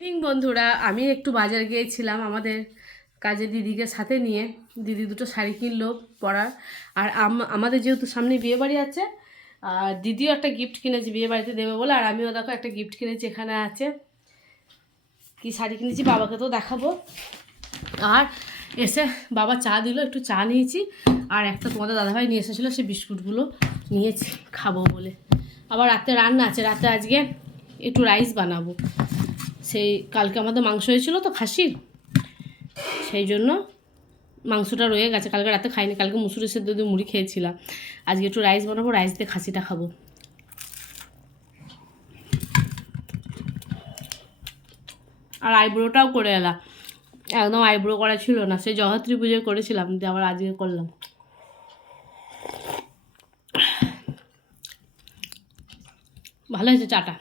বন্ধুরা, আমি একটু বাজার গিয়েছিলাম আমাদের কাজে দিদিকে সাথে নিয়ে। দিদি দুটো শাড়ি কিনলো পরার। আর আমাদের যেহেতু সামনে বিয়ে বাড়ি আছে, আর দিদিও একটা গিফট কিনেছি বিয়ে বাড়িতে দেবে বলে, আর আমিও দেখো একটা গিফট কিনেছি। এখানে আছে কি শাড়ি কিনেছি, বাবাকে তো দেখাবো। আর এসে বাবা চা দিল, একটু চা নিয়েছি। আর একটা তোমাদের দাদাভাই নিয়ে এসেছিলো, সেই বিস্কুটগুলো নিয়েছি খাবো বলে। আবার রাতে রান্না আছে, রাতে আজকে একটু রাইস বানাবো। সেই কালকে আমাদের মাংস হয়েছিল তো খাসির, সেই জন্য মাংসটা রয়ে গেছে। কালকে রাতে খাইনি, কালকে মুসুরি সেদ্ধ দিয়ে মুড়ি খেয়েছিলাম। আজকে একটু রাইস বানাবো, রাইস দিয়ে খাসিটা খাবো। আর আইব্রোটাও করে এলাম, একদম আইব্রো করা ছিল না, সেই জগত্রী পুজোয় করেছিলাম, দিয়ে আবার আজকে করলাম। ভালো হয়েছে চাটা।